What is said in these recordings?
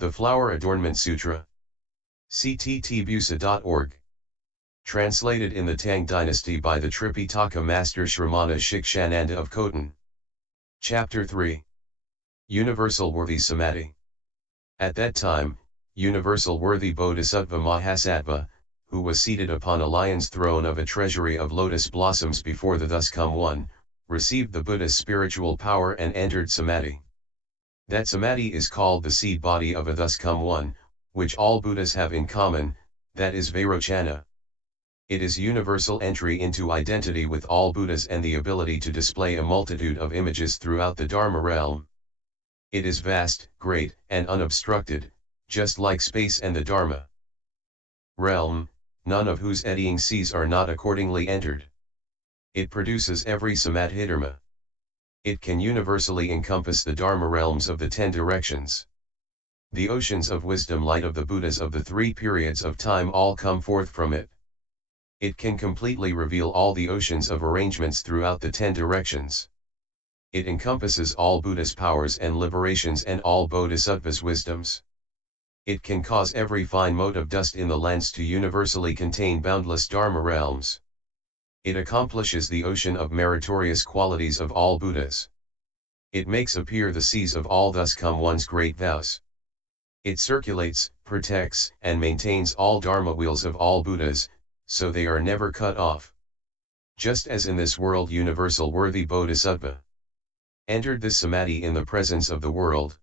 The Flower Adornment Sutra. cttbusa.org. Translated in the Tang Dynasty by the Tripitaka Master Shramana Shikshananda of Khotan. Chapter 3. Universal Worthy Samadhi. At that time, Universal Worthy Bodhisattva Mahasattva, who was seated upon a lion's throne of a treasury of lotus blossoms before the Thus Come One, received the Buddha's spiritual power and entered Samadhi. That Samadhi is called the seed body of a Thus Come One, which all Buddhas have in common, that is Vairochana. It is universal entry into identity with all Buddhas and the ability to display a multitude of images throughout the Dharma realm. It is vast, great, and unobstructed, just like space and the Dharma realm, none of whose eddying seas are not accordingly entered. It produces every samadhi-dharma. It can universally encompass the Dharma realms of the 10 directions. The oceans of wisdom light of the Buddhas of the 3 periods of time all come forth from it. It can completely reveal all the oceans of arrangements throughout the 10 directions. It encompasses all Buddha's powers and liberations and all Bodhisattvas' wisdoms. It can cause every fine mote of dust in the lands to universally contain boundless Dharma realms. It accomplishes the ocean of meritorious qualities of all Buddhas. It makes appear the seas of all Thus Come One's great vows. It circulates, protects, and maintains all Dharma wheels of all Buddhas, so they are never cut off. Just as in this world Universal Worthy Bodhisattva entered this Samadhi in the presence of the world.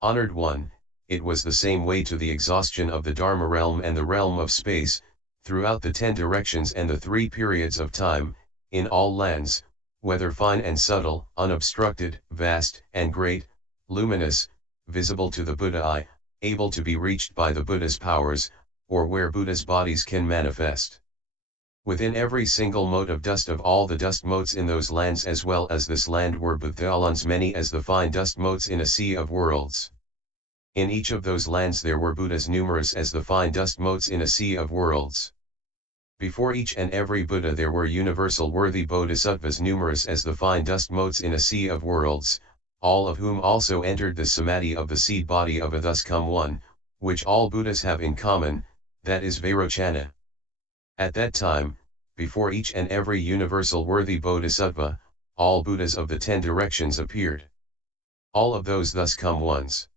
Honored One, it was the same way to the exhaustion of the Dharma realm and the realm of space, throughout the 10 directions and the 3 periods of time, in all lands, whether fine and subtle, unobstructed, vast and great, luminous, visible to the Buddha eye, able to be reached by the Buddha's powers, or where Buddha's bodies can manifest. Within every single mote of dust of all the dust motes in those lands as well as this land were Bhuthalans many as the fine dust motes in a sea of worlds. In each of those lands there were Buddhas numerous as the fine dust motes in a sea of worlds. Before each and every Buddha there were universal worthy Bodhisattvas numerous as the fine dust motes in a sea of worlds, all of whom also entered the Samadhi of the seed body of a Thus Come One, which all Buddhas have in common, that is Vairochana. At that time, before each and every universal worthy Bodhisattva, all Buddhas of the 10 directions appeared. All of those Thus Come Ones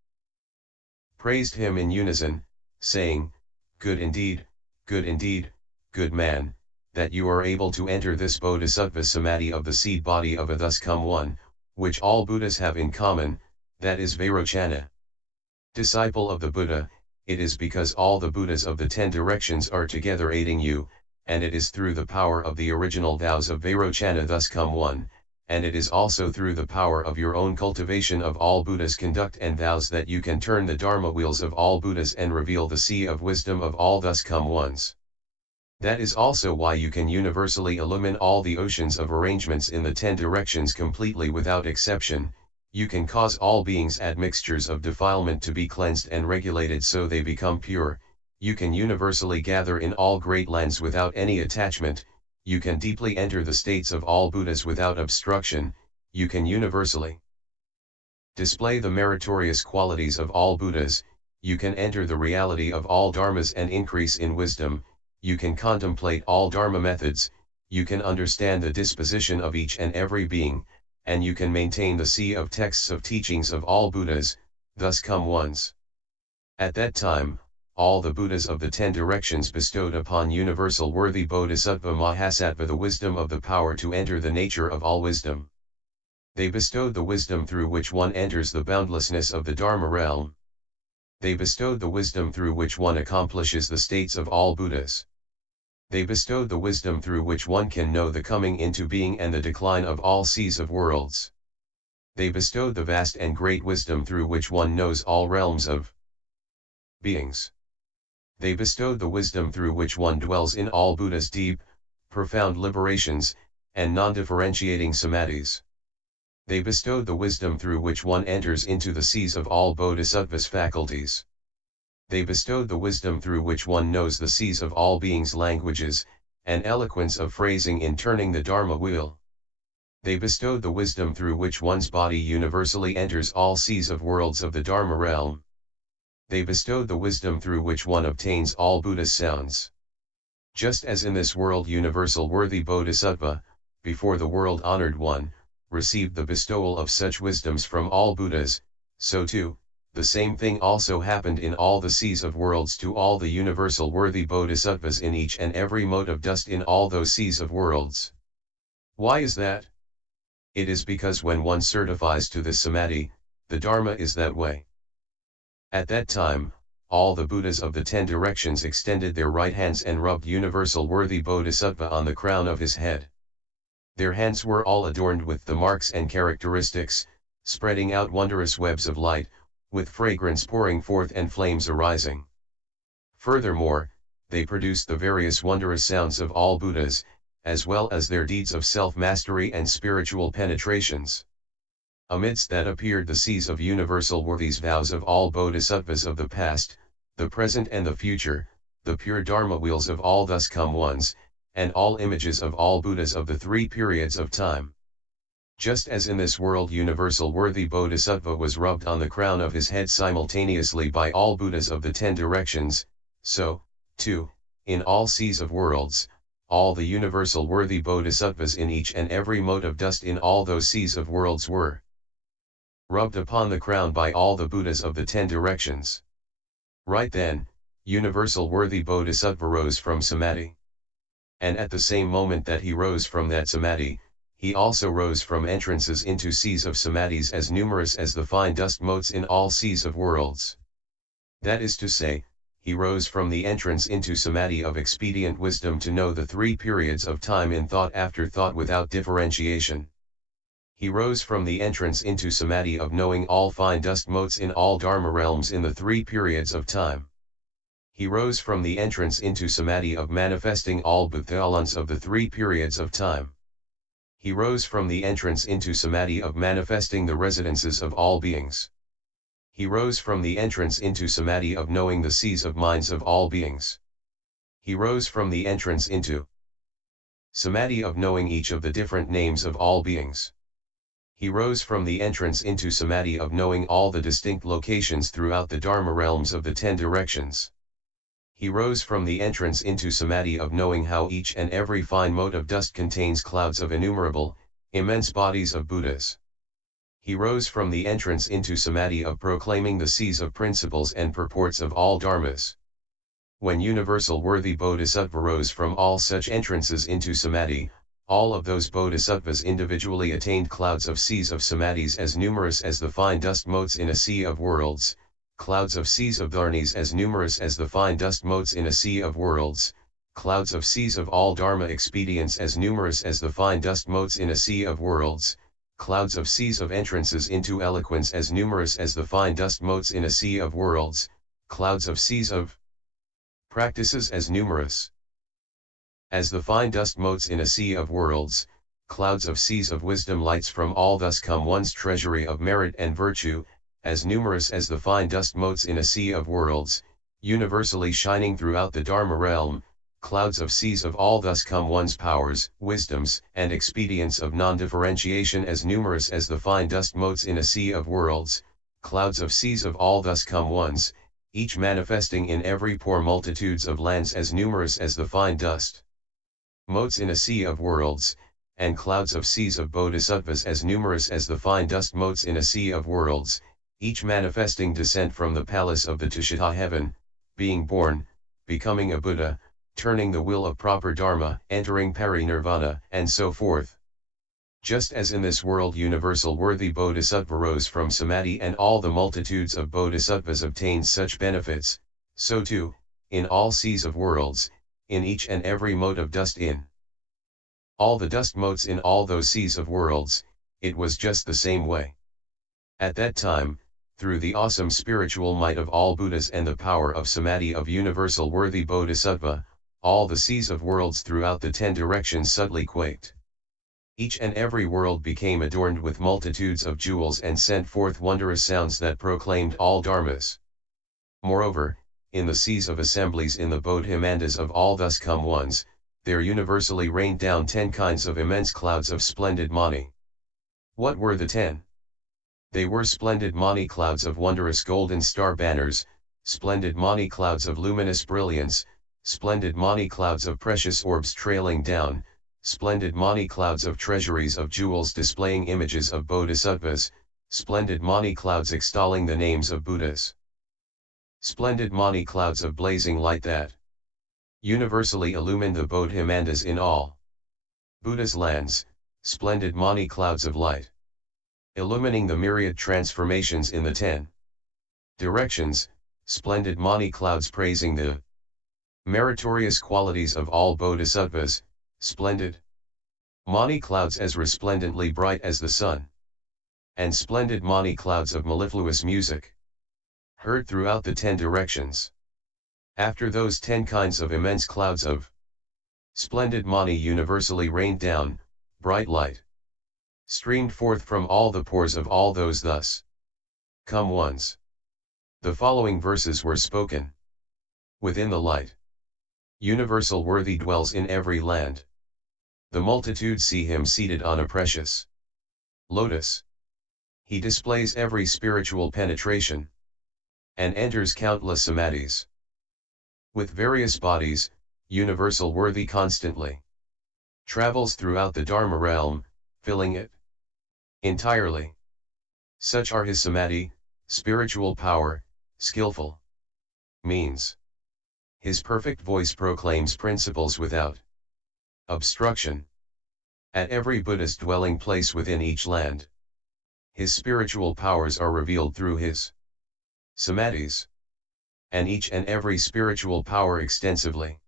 praised him in unison, saying, good indeed, good man, that you are able to enter this Bodhisattva Samadhi of the seed body of a Thus Come One, which all Buddhas have in common, that is Vairochana. Disciple of the Buddha, it is because all the Buddhas of the 10 directions are together aiding you, and it is through the power of the original vows of Vairochana Thus Come One, and it is also through the power of your own cultivation of all Buddha's conduct and vows that you can turn the Dharma wheels of all Buddhas and reveal the sea of wisdom of all Thus Come Ones. That is also why you can universally illumine all the oceans of arrangements in the 10 directions completely without exception. You can cause all beings' admixtures of defilement to be cleansed and regulated so they become pure. You can universally gather in all great lands without any attachment. You can deeply enter the states of all Buddhas without obstruction. You can universally display the meritorious qualities of all Buddhas. You can enter the reality of all Dharmas and increase in wisdom. You can contemplate all Dharma methods. You can understand the disposition of each and every being, and you can maintain the sea of texts of teachings of all Buddhas, Thus Come Ones. At that time, all the Buddhas of the 10 directions bestowed upon universal worthy Bodhisattva Mahasattva the wisdom of the power to enter the nature of all wisdom. They bestowed the wisdom through which one enters the boundlessness of the Dharma realm. They bestowed the wisdom through which one accomplishes the states of all Buddhas. They bestowed the wisdom through which one can know the coming into being and the decline of all seas of worlds. They bestowed the vast and great wisdom through which one knows all realms of beings. They bestowed the wisdom through which one dwells in all Buddha's deep, profound liberations, and non-differentiating samadhis. They bestowed the wisdom through which one enters into the seas of all Bodhisattvas' faculties. They bestowed the wisdom through which one knows the seas of all beings' languages, and eloquence of phrasing in turning the Dharma wheel. They bestowed the wisdom through which one's body universally enters all seas of worlds of the Dharma realm. They bestowed the wisdom through which one obtains all Buddha's sounds. Just as in this world universal worthy Bodhisattva, before the world honored one, received the bestowal of such wisdoms from all Buddhas, so too, the same thing also happened in all the seas of worlds to all the universal worthy Bodhisattvas in each and every mote of dust in all those seas of worlds. Why is that? It is because when one certifies to this Samadhi, the Dharma is that way. At that time, all the Buddhas of the 10 directions extended their right hands and rubbed universal worthy Bodhisattva on the crown of his head. Their hands were all adorned with the marks and characteristics, spreading out wondrous webs of light, with fragrance pouring forth and flames arising. Furthermore, they produced the various wondrous sounds of all Buddhas, as well as their deeds of self-mastery and spiritual penetrations. Amidst that appeared the seas of universal worthies vows of all Bodhisattvas of the past, the present and the future, the pure Dharma wheels of all thus come ones, and all images of all Buddhas of the 3 periods of time. Just as in this world universal worthy Bodhisattva was rubbed on the crown of his head simultaneously by all Buddhas of the 10 directions, so, too, in all seas of worlds, all the universal worthy Bodhisattvas in each and every mote of dust in all those seas of worlds were rubbed upon the crown by all the Buddhas of the 10 directions. Right then, universal worthy Bodhisattva rose from Samadhi. And at the same moment that he rose from that Samadhi, he also rose from entrances into seas of Samadhis as numerous as the fine dust motes in all seas of worlds. That is to say, he rose from the entrance into Samadhi of expedient wisdom to know the 3 periods of time in thought after thought without differentiation. He rose from the entrance into Samadhi of knowing all fine dust motes in all Dharma realms in the 3 periods of time. He rose from the entrance into Samadhi of manifesting all Bodhisattvas of the 3 periods of time. He rose from the entrance into Samadhi of manifesting the residences of all beings. He rose from the entrance into Samadhi of knowing the seas of minds of all beings. He rose from the entrance into Samadhi of knowing each of the different names of all beings. He rose from the entrance into Samadhi of knowing all the distinct locations throughout the Dharma realms of the 10 directions. He rose from the entrance into Samadhi of knowing how each and every fine mote of dust contains clouds of innumerable, immense bodies of Buddhas. He rose from the entrance into Samadhi of proclaiming the seas of principles and purports of all Dharmas. When universal worthy Bodhisattva rose from all such entrances into Samadhi, all of those Bodhisattvas individually attained clouds of seas of Samadhis as numerous as the fine dust motes in a sea of worlds, clouds of seas of Dharmas as numerous as the fine dust motes in a sea of worlds, clouds of seas of all Dharma expedients as numerous as the fine dust motes in a sea of worlds, clouds of seas of entrances into eloquence as numerous as the fine dust motes in a sea of worlds, clouds of seas of practices as numerous as the fine dust motes in a sea of worlds, clouds of seas of wisdom lights from all thus come one's treasury of merit and virtue, as numerous as the fine dust motes in a sea of worlds, universally shining throughout the Dharma realm, clouds of seas of all thus come one's powers, wisdoms, and expedients of non-differentiation as numerous as the fine dust motes in a sea of worlds, clouds of seas of all thus come ones, each manifesting in every pore multitudes of lands as numerous as the fine dust motes in a sea of worlds, and clouds of seas of Bodhisattvas as numerous as the fine dust motes in a sea of worlds, each manifesting descent from the palace of the Tushita heaven, being born, becoming a Buddha, turning the will of proper Dharma, entering parinirvana, and so forth. Just as in this world universal worthy Bodhisattva rose from Samadhi and all the multitudes of Bodhisattvas obtained such benefits, so too, in all seas of worlds, in each and every mote of dust in all the dust motes in all those seas of worlds, it was just the same way. At that time, through the awesome spiritual might of all Buddhas and the power of Samadhi of universal worthy Bodhisattva, all the seas of worlds throughout the 10 directions suddenly quaked. Each and every world became adorned with multitudes of jewels and sent forth wondrous sounds that proclaimed all Dharmas. Moreover, in the seas of assemblies in the Bodhimandas of all thus come ones, there universally rained down 10 kinds of immense clouds of splendid mani. What were the 10? They were splendid mani clouds of wondrous golden star banners, splendid mani clouds of luminous brilliance, splendid mani clouds of precious orbs trailing down, splendid mani clouds of treasuries of jewels displaying images of bodhisattvas, splendid mani clouds extolling the names of Buddhas. Splendid mani clouds of blazing light that universally illumine the Bodhimandas in all Buddha's lands, splendid mani clouds of light illumining the myriad transformations in the 10 directions, splendid mani clouds praising the meritorious qualities of all bodhisattvas, splendid mani clouds as resplendently bright as the sun, and splendid mani clouds of mellifluous music, heard throughout the 10 directions. After those 10 kinds of immense clouds of splendid mani universally rained down, bright light streamed forth from all the pores of all those thus come ones. The following verses were spoken. Within the light universal worthy dwells in every land. The multitude see him seated on a precious lotus. He displays every spiritual penetration and enters countless samadhis. With various bodies, universal worthy constantly travels throughout the Dharma realm, filling it entirely. Such are his samadhi, spiritual power, skillful means. His perfect voice proclaims principles without obstruction. At every Buddhist dwelling place within each land, his spiritual powers are revealed through his samadhis, and each and every spiritual power extensively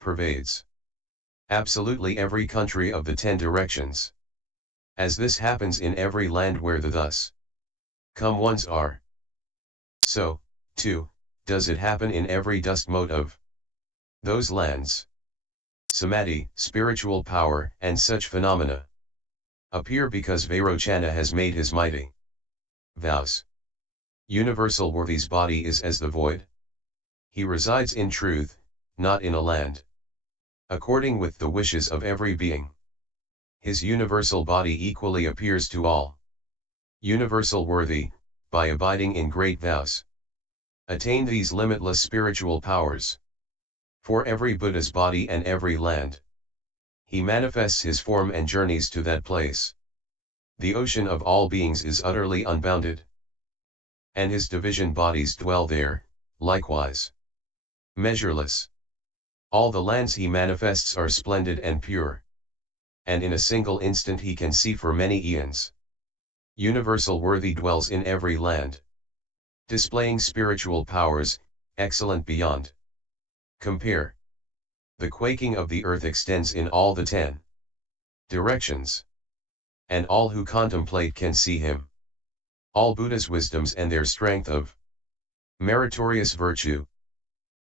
pervades absolutely every country of the 10 directions. As this happens in every land where the thus come ones are, so, too, does it happen in every dust mote of those lands. Samadhi, spiritual power, and such phenomena appear because Vairochana has made his mighty vows. Universal worthy's body is as the void. He resides in truth, not in a land. According with the wishes of every being, his universal body equally appears to all. Universal worthy, by abiding in great vows, attain these limitless spiritual powers. For every Buddha's body and every land, he manifests his form and journeys to that place. The ocean of all beings is utterly unbounded, and his division bodies dwell there, likewise. Measureless. All the lands he manifests are splendid and pure, and in a single instant he can see for many eons. Universal worthy dwells in every land, displaying spiritual powers, excellent beyond compare. The quaking of the earth extends in all the 10 directions, and all who contemplate can see him. All Buddha's wisdoms and their strength of meritorious virtue,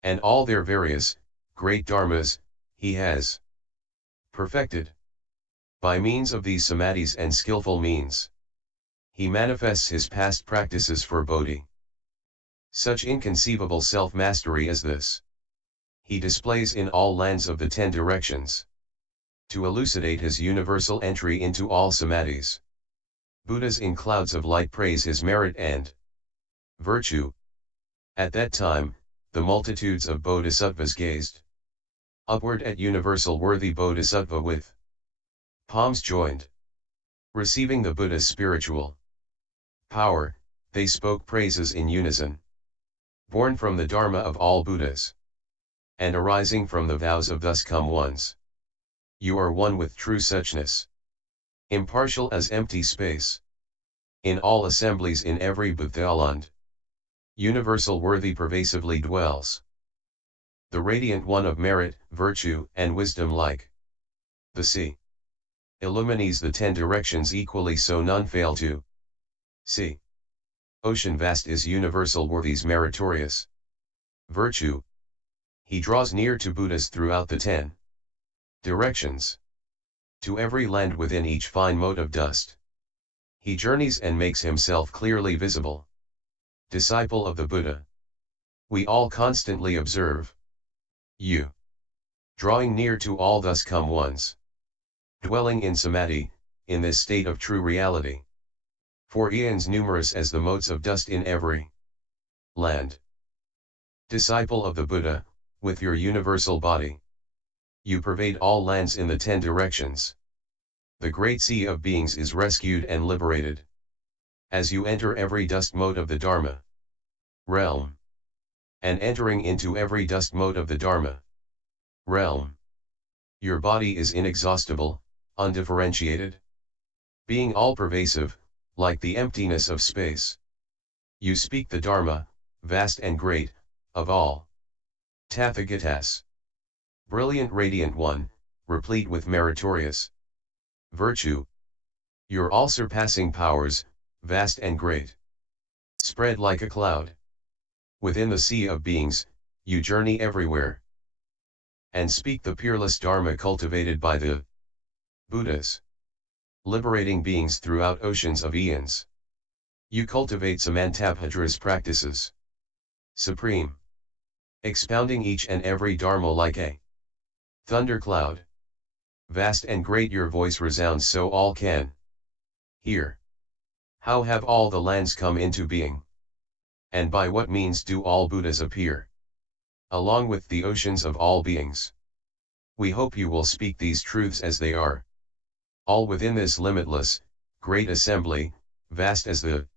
and all their various, great dharmas, he has perfected. By means of these samadhis and skillful means, he manifests his past practices for Bodhi. Such inconceivable self-mastery as this, he displays in all lands of the 10 directions, to elucidate his universal entry into all samadhis. Buddhas in clouds of light praise his merit and virtue. At that time, the multitudes of bodhisattvas gazed upward at universal worthy bodhisattva with palms joined. Receiving the Buddha's spiritual power, they spoke praises in unison. Born from the Dharma of all Buddhas, and arising from the vows of thus come ones, you are one with true suchness, impartial as empty space. In all assemblies in every Buddhaland, universal worthy pervasively dwells. The radiant one of merit, virtue, and wisdom like the sea illumines the 10 directions equally, so none fail to see. Ocean vast is universal worthy's meritorious virtue. He draws near to Buddhas throughout the 10 directions, to every land within each fine mote of dust. He journeys and makes himself clearly visible. Disciple of the Buddha, we all constantly observe you, drawing near to all thus come ones, dwelling in samadhi, in this state of true reality. For eons numerous as the motes of dust in every land, Disciple of the Buddha, with your universal body, you pervade all lands in the 10 directions. The great sea of beings is rescued and liberated. As you enter every dust mote of the Dharma realm, and entering into every dust mote of the Dharma realm, your body is inexhaustible, undifferentiated, being all-pervasive, like the emptiness of space. You speak the Dharma, vast and great, of all. Tathagatas. Brilliant radiant one, replete with meritorious virtue. Your all-surpassing powers, vast and great, spread like a cloud. Within the sea of beings, you journey everywhere, and speak the peerless Dharma cultivated by the Buddhas, liberating beings throughout oceans of eons. You cultivate Samantabhadra's practices, supreme, expounding each and every Dharma like a thundercloud. Vast and great your voice resounds so all can hear. How have all the lands come into being? And by what means do all Buddhas appear? Along with the oceans of all beings. We hope you will speak these truths as they are. All within this limitless, great assembly, vast as the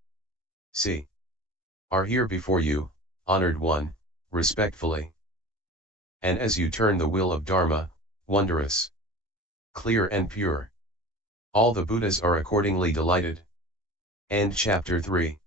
sea, are here before you, honored one, respectfully. And as you turn the wheel of Dharma, wondrous, clear and pure, all the Buddhas are accordingly delighted. End chapter 3.